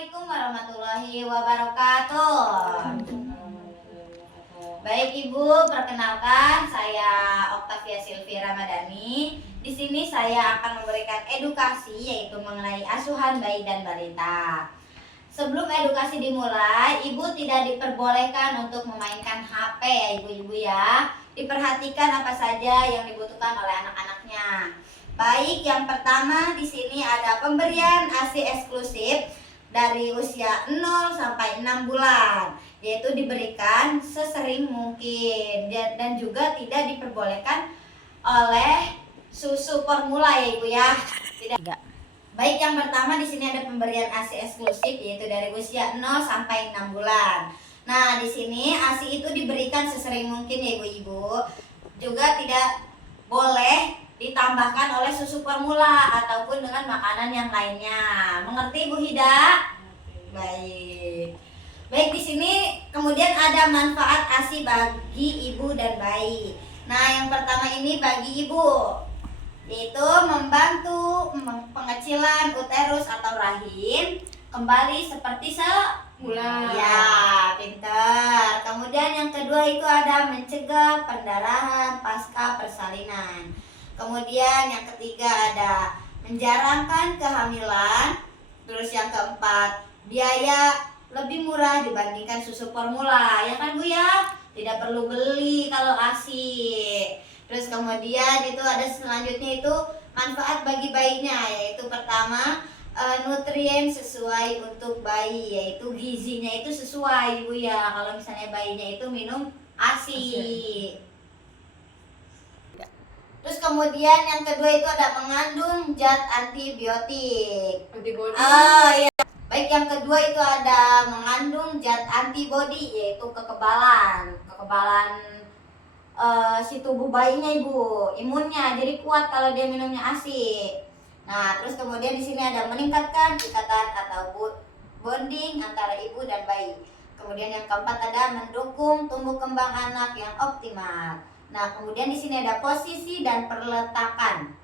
Assalamualaikum warahmatullahi wabarakatuh. Baik Ibu, perkenalkan saya Oktavia Silvi Ramadhani. Di sini saya akan memberikan edukasi yaitu mengenai asuhan bayi dan balita. Sebelum edukasi dimulai, Ibu tidak diperbolehkan untuk memainkan HP ya Ibu-ibu ya. Diperhatikan apa saja yang dibutuhkan oleh anak-anaknya. Baik, yang pertama di sini ada pemberian ASI eksklusif dari usia 0 sampai 6 bulan, yaitu diberikan sesering mungkin dan juga tidak diperbolehkan oleh susu formula ya Ibu ya. Tidak. Baik, yang pertama di sini ada pemberian ASI eksklusif yaitu dari usia 0 sampai 6 bulan. Nah, di sini ASI itu diberikan sesering mungkin ya Ibu-ibu. Juga tidak boleh ditambahkan oleh susu formula ataupun dengan makanan yang lainnya. Mengerti Bu Hida? Baik. Baik, di sini kemudian ada manfaat ASI bagi ibu dan bayi. Nah, yang pertama ini bagi ibu, yaitu membantu pengecilan uterus atau rahim kembali seperti semula. Ya, pintar. Kemudian yang kedua itu ada mencegah pendarahan pasca persalinan. Kemudian yang ketiga ada menjarangkan kehamilan. Terus yang keempat, biaya lebih murah dibandingkan susu formula, ya kan Bu ya? Tidak perlu beli kalau ASI. Terus kemudian itu ada selanjutnya itu manfaat bagi bayinya, yaitu pertama nutrien sesuai untuk bayi, yaitu gizinya itu sesuai Bu ya. Kalau misalnya bayinya itu minum ASI. Terus kemudian yang kedua itu ada mengandung zat antibiotik. Antibody. Iya. Baik, yang kedua itu ada mengandung zat antibody yaitu kekebalan si tubuh bayinya Ibu, imunnya jadi kuat kalau dia minumnya ASI. Nah, terus kemudian di sini ada meningkatkan ikatan atau bonding antara ibu dan bayi. Kemudian yang keempat ada mendukung tumbuh kembang anak yang optimal. Nah, kemudian di sini ada posisi dan perletakan.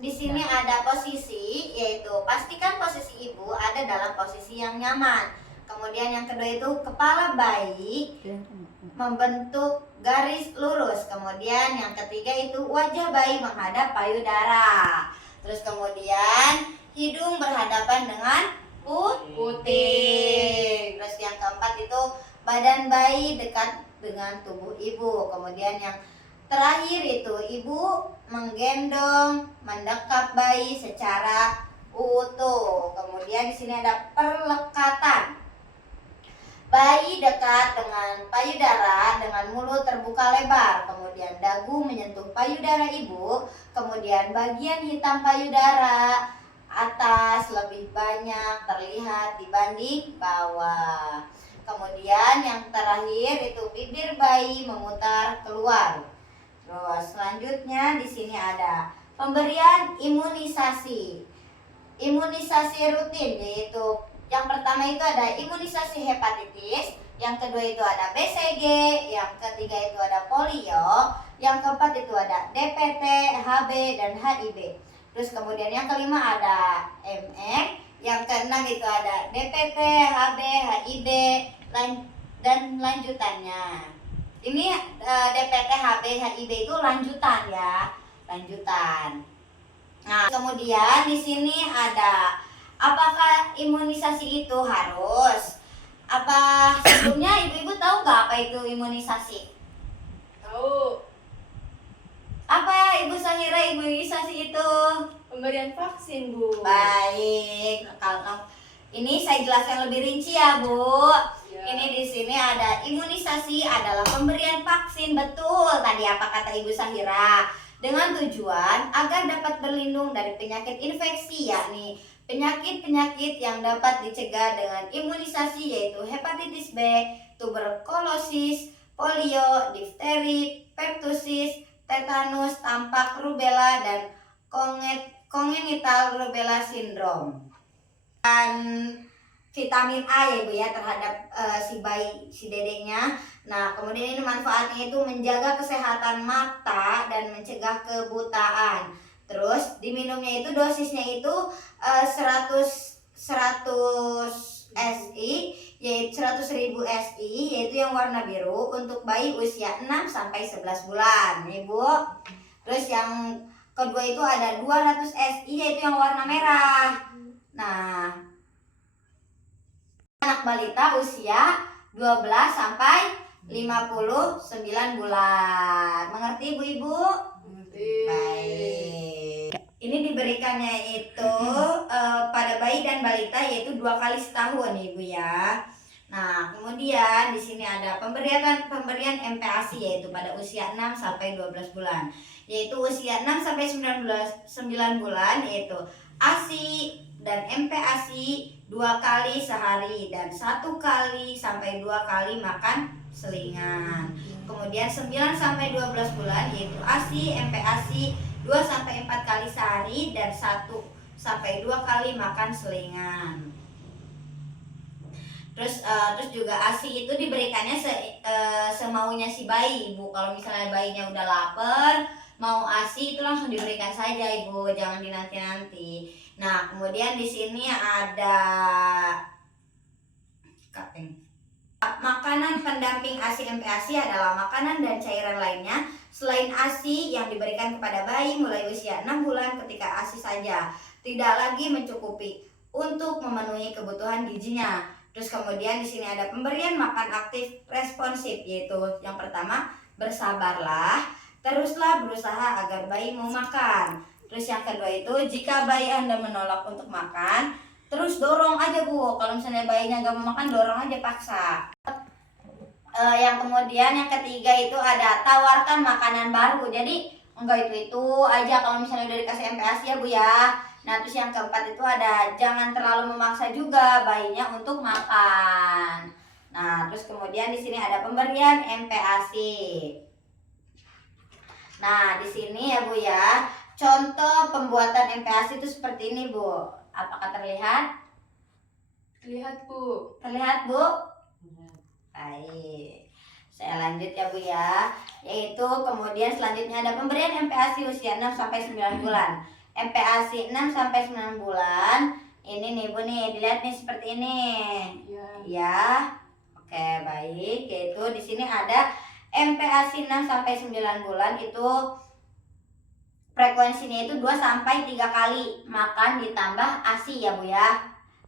Di sini ada posisi, yaitu pastikan posisi ibu ada dalam posisi yang nyaman. Kemudian yang kedua itu kepala bayi membentuk garis lurus. Kemudian yang ketiga itu wajah bayi menghadap payudara. Terus kemudian hidung berhadapan dengan puting. Terus yang keempat itu badan bayi dekat dengan tubuh ibu. Kemudian yang terakhir itu ibu menggendong, mendekap bayi secara utuh. Kemudian di sini ada perlekatan. Bayi dekat dengan payudara dengan mulut terbuka lebar. Kemudian dagu menyentuh payudara ibu. Kemudian bagian hitam payudara atas lebih banyak terlihat dibanding bawah. Kemudian yang terakhir itu bibir bayi memutar keluar. Terus selanjutnya di sini ada pemberian imunisasi. Imunisasi rutin, yaitu yang pertama itu ada imunisasi hepatitis, yang kedua itu ada BCG, yang ketiga itu ada polio, yang keempat itu ada DPT, HB dan HIV. Terus kemudian yang kelima ada ME, yang keenam itu ada DPT, HB, HIV dan lanjutannya. Ini DPT, HB, HIV itu lanjutan ya, lanjutan. Nah, kemudian di sini ada apakah imunisasi itu harus? Apa sebelumnya ibu-ibu tahu nggak apa itu imunisasi? Tahu. Apa Ibu Sahira imunisasi itu? Pemberian vaksin, Bu. Baik, kalau ini saya jelaskan lebih rinci ya, Bu. Ya. Ini di sini ada imunisasi adalah pemberian vaksin, betul tadi apa kata Ibu Sahira, dengan tujuan agar dapat berlindung dari penyakit infeksi, yakni penyakit-penyakit yang dapat dicegah dengan imunisasi, yaitu hepatitis B, tuberkulosis, polio, difteri, pertusis, tetanus, campak, rubella, dan congenital rubella syndrome. Dan vitamin A ya Bu ya terhadap si bayi, si dedeknya. Nah, kemudian ini manfaatnya itu menjaga kesehatan mata dan mencegah kebutaan. Terus diminumnya itu dosisnya itu 100 SI yaitu 100.000 SI yaitu yang warna biru untuk bayi usia 6 sampai 11 bulan nih Bu. Terus yang kedua itu ada 200 SI yaitu yang warna merah. Nah, anak balita usia 12 sampai 59 bulan. Mengerti Bu Ibu? Mengerti. Baik. Ini diberikannya itu pada bayi dan balita yaitu 2 kali setahun Ibu ya. Nah, kemudian di sini ada pemberian MPASI yaitu pada usia 6 sampai 12 bulan. Yaitu usia 6 sampai 9 bulan yaitu ASI dan MPASI 2 kali sehari dan 1 kali sampai 2 kali makan selingan. Kemudian 9 sampai 12 bulan yaitu ASI, MPASI 2 sampai 4 kali sehari dan 1 sampai 2 kali makan selingan. Terus juga ASI itu diberikannya semaunya si bayi, Ibu. Kalau misalnya bayinya udah lapar, mau ASI itu langsung diberikan saja, Ibu, jangan dinanti-nanti. Nah, kemudian di sini ada makanan pendamping ASI MPASI adalah makanan dan cairan lainnya selain ASI yang diberikan kepada bayi mulai usia 6 bulan ketika ASI saja. Tidak lagi mencukupi untuk memenuhi kebutuhan gizinya. Terus kemudian di sini ada pemberian makan aktif responsif yaitu yang pertama bersabarlah, teruslah berusaha agar bayi mau makan. Terus yang kedua itu jika bayi Anda menolak untuk makan, terus dorong aja Bu. Kalau misalnya bayinya nggak mau makan, dorong aja paksa. Yang kemudian yang ketiga itu ada tawarkan makanan baru. Jadi enggak itu aja kalau misalnya udah dikasih MPASI ya Bu ya. Nah, terus yang keempat itu ada jangan terlalu memaksa juga bayinya untuk makan. Nah, terus kemudian di sini ada pemberian MPASI. Nah, di sini ya Bu ya, contoh pembuatan MPASI itu seperti ini Bu. Apakah terlihat? Lihat Bu. Terlihat Bu? Baik. Saya lanjut ya Bu ya. Yaitu kemudian selanjutnya ada pemberian MPASI usia 6 sampai 9 bulan. MPASI 6 sampai 9 bulan. Ini nih Bu nih, dilihat nih seperti ini. Ya. Ya. Oke, baik. Yaitu di sini ada MPASI 6 sampai 9 bulan itu frekuensinya itu 2 sampai 3 kali makan ditambah ASI ya Bu ya.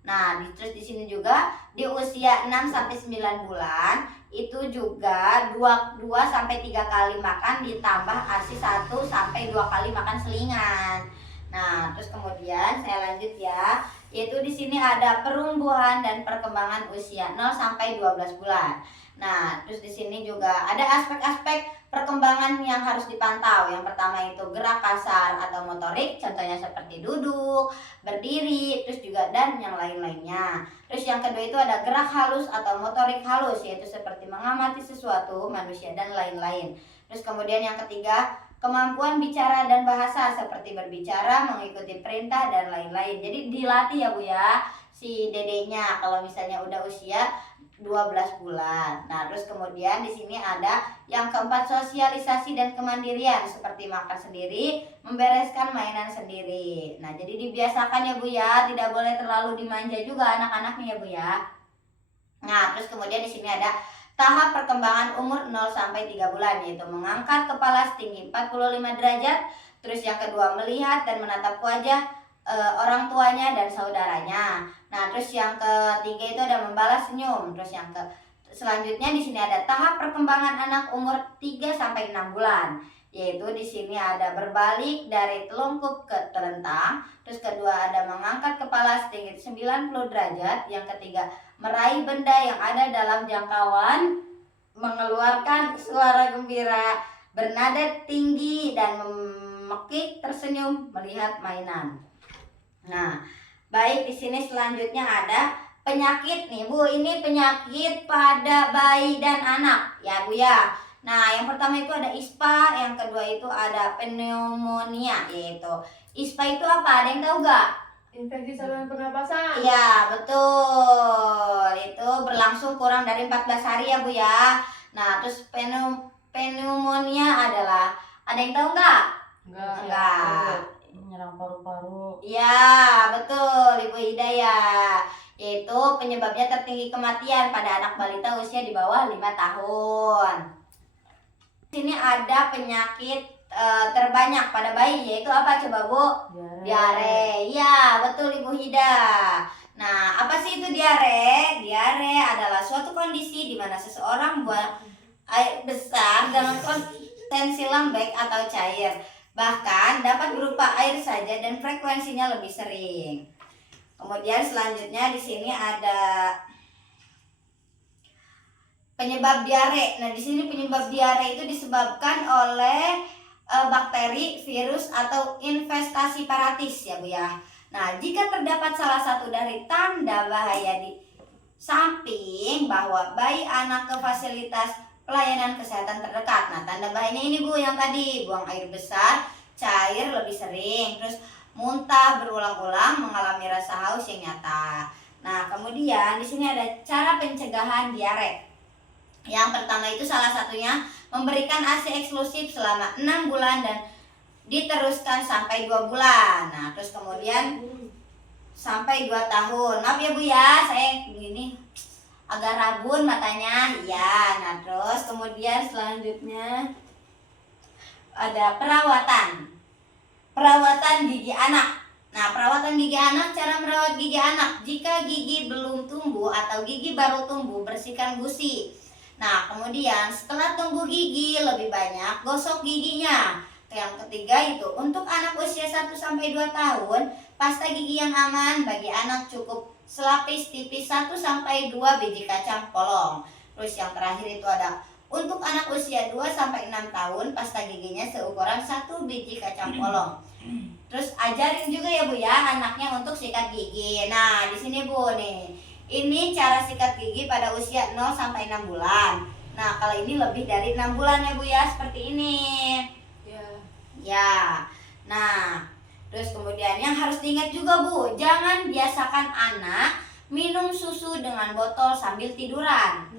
Nah, terus di sini juga di usia 6 sampai 9 bulan itu juga 2 sampai 3 kali makan ditambah ASI 1 sampai 2 kali makan selingan. Nah, terus kemudian saya lanjut ya, yaitu di sini ada perumbuhan dan perkembangan usia 0 sampai 12 bulan. Nah, terus di sini juga ada aspek-aspek perkembangan yang harus dipantau. Yang pertama itu gerak kasar atau motorik, contohnya seperti duduk, berdiri, terus juga dan yang lain-lainnya. Terus yang kedua itu ada gerak halus atau motorik halus, yaitu seperti mengamati sesuatu, manusia dan lain-lain. Terus kemudian yang ketiga, kemampuan bicara dan bahasa seperti berbicara, mengikuti perintah dan lain-lain. Jadi dilatih ya Bu ya si dedeknya kalau misalnya udah usia 12 bulan. Nah, terus kemudian di sini ada yang keempat sosialisasi dan kemandirian seperti makan sendiri, membereskan mainan sendiri. Nah, jadi dibiasakan ya Bu ya, tidak boleh terlalu dimanja juga anak-anaknya ya Bu ya. Nah, terus kemudian di sini ada tahap perkembangan umur 0 sampai 3 bulan yaitu mengangkat kepala setinggi 45 derajat. Terus yang kedua melihat dan menatap wajah orang tuanya dan saudaranya. Nah, terus yang ketiga itu ada membalas senyum. Terus yang selanjutnya di sini ada tahap perkembangan anak umur 3 sampai 6 bulan. Yaitu di sini ada berbalik dari telungkup ke telentang. Terus kedua ada mengangkat kepala setinggi 90 derajat. Yang ketiga meraih benda yang ada dalam jangkauan, mengeluarkan suara gembira, bernada tinggi dan memekik tersenyum melihat mainan. Nah, baik di sini selanjutnya ada penyakit nih Bu. Ini penyakit pada bayi dan anak ya Bu ya. Nah, yang pertama itu ada ISPA, yang kedua itu ada pneumonia yaitu ISPA itu apa? Ada yang tahu gak? Infeksi saluran pernapasan. Iya, betul. Itu berlangsung kurang dari 14 hari ya Bu ya. Nah, terus pneumonia adalah, ada yang tahu nggak? Enggak. Menyerang paru-paru. Iya, betul Ibu Hidayah. penyebabnya tertinggi kematian pada anak balita usia di bawah 5 tahun. Sini ada penyakit terbanyak pada bayi, yaitu apa coba Bu? Diare. Iya, betul Ibu Hida. Nah, apa sih itu diare? Diare adalah suatu kondisi di mana seseorang buang air besar dengan konsistensi lembek atau cair. Bahkan dapat berupa air saja dan frekuensinya lebih sering. Kemudian selanjutnya di sini ada penyebab diare. Nah, di sini penyebab diare itu disebabkan oleh bakteri, virus atau infestasi paratis ya Bu ya. Nah, jika terdapat salah satu dari tanda bahaya di samping bahwa bayi anak ke fasilitas pelayanan kesehatan terdekat. Nah, tanda bahayanya ini Bu yang tadi, buang air besar, cair lebih sering, terus muntah berulang-ulang, mengalami rasa haus yang nyata. Nah, kemudian di sini ada cara pencegahan diare. Yang pertama itu salah satunya memberikan ASI eksklusif selama 6 bulan dan diteruskan sampai 2 bulan. Nah, terus kemudian sampai 2 tahun. Maaf ya Bu ya, saya begini agak rabun matanya. Iya. Nah, terus kemudian selanjutnya ada perawatan. Perawatan gigi anak. Nah, perawatan gigi anak, cara merawat gigi anak. Jika gigi belum tumbuh atau gigi baru tumbuh, bersihkan gusi. Nah, kemudian setelah tumbuh gigi lebih banyak, gosok giginya. Yang ketiga itu untuk anak usia 1-2 tahun, pasta gigi yang aman bagi anak cukup selapis tipis 1-2 biji kacang polong. Terus yang terakhir itu ada untuk anak usia 2-6 tahun, pasta giginya seukuran 1 biji kacang polong. Terus ajarin juga ya Bu ya anaknya untuk sikat gigi. Nah, di sini Bu nih. Ini cara sikat gigi pada usia 0-6 bulan. Nah, kalau ini lebih dari 6 bulan ya Bu ya, seperti ini. Ya. Nah, terus kemudian yang harus diingat juga Bu, jangan biasakan anak minum susu dengan botol sambil tiduran.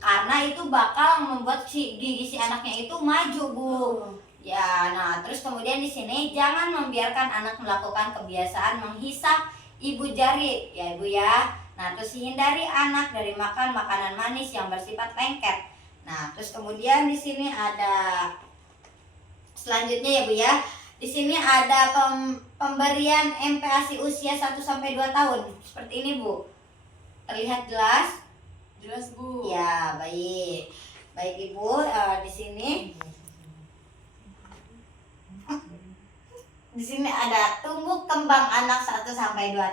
Karena itu bakal membuat gigi si anaknya itu maju Bu. Ya, nah terus kemudian di sini jangan membiarkan anak melakukan kebiasaan menghisap ibu jari ya Ibu ya. Nah, terus hindari anak dari makan makanan manis yang bersifat lengket. Nah, terus kemudian di sini ada selanjutnya ya Bu ya. Di sini ada pemberian MPASI usia 1-2 tahun. Seperti ini Bu. Terlihat jelas? Jelas Bu. Ya, baik. Baik Ibu, di sini ada tumbuh kembang anak 1-2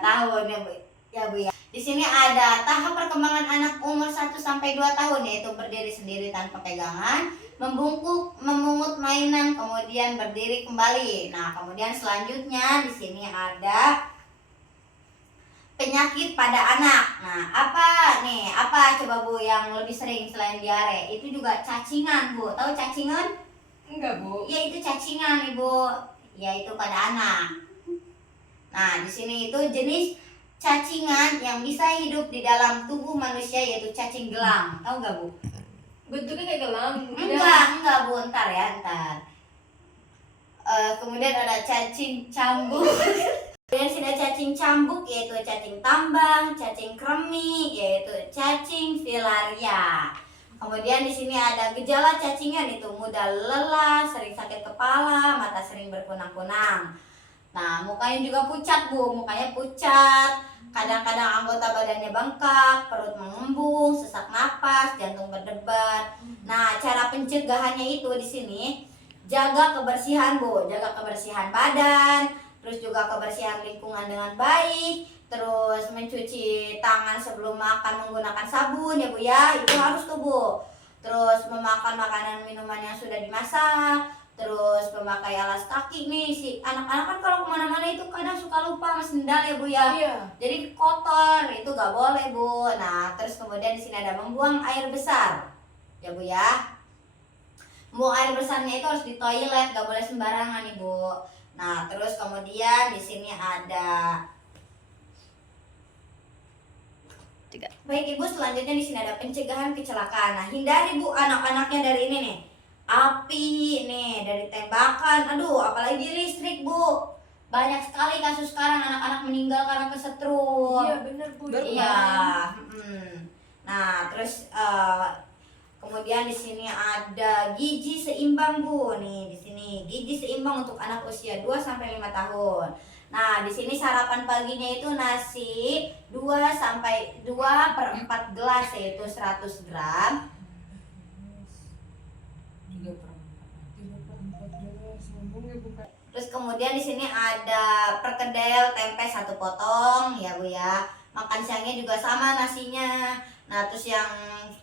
tahun ya Bu. Ya Bu ya. Di sini ada tahap perkembangan anak umur 1-2 tahun, yaitu berdiri sendiri tanpa pegangan, membungkuk, memungut mainan, kemudian berdiri kembali. Nah, kemudian selanjutnya di sini ada penyakit pada anak. Nah, apa coba Bu yang lebih sering selain diare? Itu juga cacingan Bu. Tahu cacingan? Enggak Bu. Ya, itu cacingan Ibu. Yaitu pada anak. Nah, di sini itu jenis cacingan yang bisa hidup di dalam tubuh manusia, yaitu cacing gelang. Tahu nggak Bu? Bentuknya kayak gelang. Enggak Bu, ntar. Kemudian ada cacing cambuk. Kemudian ada cacing cambuk, yaitu cacing tambang, cacing kremi, yaitu cacing filaria. Kemudian di sini ada gejala cacingan, itu mudah lelah, sering sakit kepala, mata sering berkunang-kunang. Nah, mukanya juga pucat Bu, mukanya pucat. Kadang-kadang anggota badannya bengkak, perut mengembung, sesak napas, jantung berdebar. Nah, cara pencegahannya itu di sini jaga kebersihan Bu, jaga kebersihan badan, terus juga kebersihan lingkungan dengan baik, terus mencuci tangan sebelum makan menggunakan sabun ya Bu ya, itu harus tuh Bu. Terus memakan makanan minuman yang sudah dimasak, terus memakai alas kaki nih, si anak-anak kan kalau kemana-mana itu kadang suka lupa sama sendal ya Bu ya. Iya. Jadi kotor, itu gak boleh Bu. Nah, terus kemudian di sini ada membuang air besar ya Bu ya. Membuang air besarnya itu harus di toilet, gak boleh sembarangan nih Bu. Nah, terus kemudian di sini ada baik Ibu, selanjutnya di sini ada pencegahan kecelakaan. Nah, hindari Bu anak-anaknya dari ini nih. Api nih, dari tembakan. Aduh, apalagi listrik Bu. banyak sekali kasus sekarang anak-anak meninggal karena kesetrum. Iya bener Bu. Iya. Nah, terus kemudian di sini ada gizi seimbang Bu. Nih, di sini gizi seimbang untuk anak usia 2 sampai 5 tahun. Nah, di sini sarapan paginya itu nasi 2 per 4 gelas yaitu 100 gram. 3/4 gelas. Ngomong ya bukan. Terus kemudian di sini ada perkedel tempe 1 potong ya Bu ya. Makan siangnya juga sama nasinya. Nah, terus yang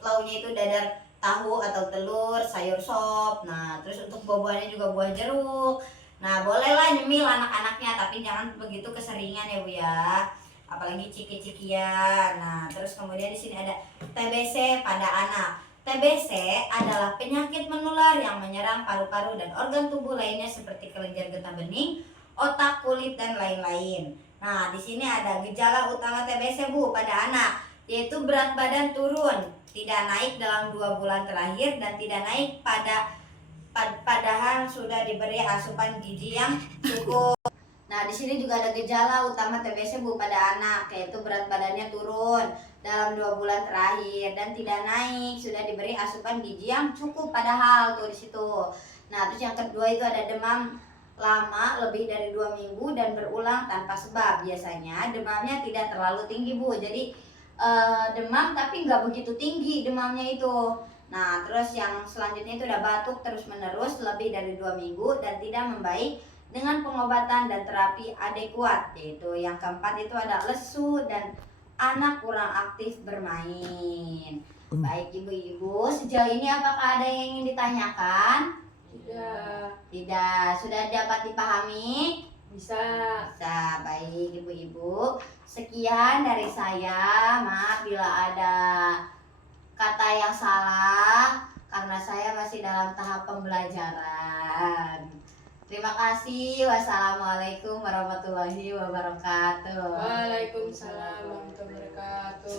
lauknya itu dadar tahu atau telur, sayur sop. Nah, terus untuk buah-buahnya juga buah jeruk. Nah, bolehlah nyemil anak-anaknya, tapi jangan begitu keseringan ya Bu ya. Apalagi ciki-cikian. Nah, terus kemudian di sini ada TBC pada anak. TBC adalah penyakit menular yang menyerang paru-paru dan organ tubuh lainnya seperti kelenjar getah bening, otak, kulit, dan lain-lain. Nah, di sini ada gejala utama TBC Bu pada anak, yaitu berat badan turun, tidak naik dalam 2 bulan terakhir dan tidak naik padahal sudah diberi asupan gizi yang cukup. Nah, di sini juga ada gejala utama TBC Bu pada anak, yaitu berat badannya turun dalam 2 bulan terakhir dan tidak naik, sudah diberi asupan gizi yang cukup padahal tuh di situ. Nah, terus yang kedua itu ada demam lama lebih dari 2 minggu dan berulang tanpa sebab. Biasanya demamnya tidak terlalu tinggi Bu, jadi demam tapi nggak begitu tinggi demamnya itu. Nah, terus yang selanjutnya itu ada batuk terus menerus lebih dari 2 minggu dan tidak membaik dengan pengobatan dan terapi adekuat. Yaitu yang keempat itu ada lesu dan anak kurang aktif bermain. Baik ibu-ibu, sejauh ini apakah ada yang ingin ditanyakan? Tidak, sudah dapat dipahami? Bisa. Bisa, baik ibu-ibu. Sekian dari saya. Maaf bila ada kata yang salah karena saya masih dalam tahap pembelajaran. Terima kasih. Wassalamualaikum warahmatullahi wabarakatuh. Waalaikumsalam warahmatullahi wabarakatuh.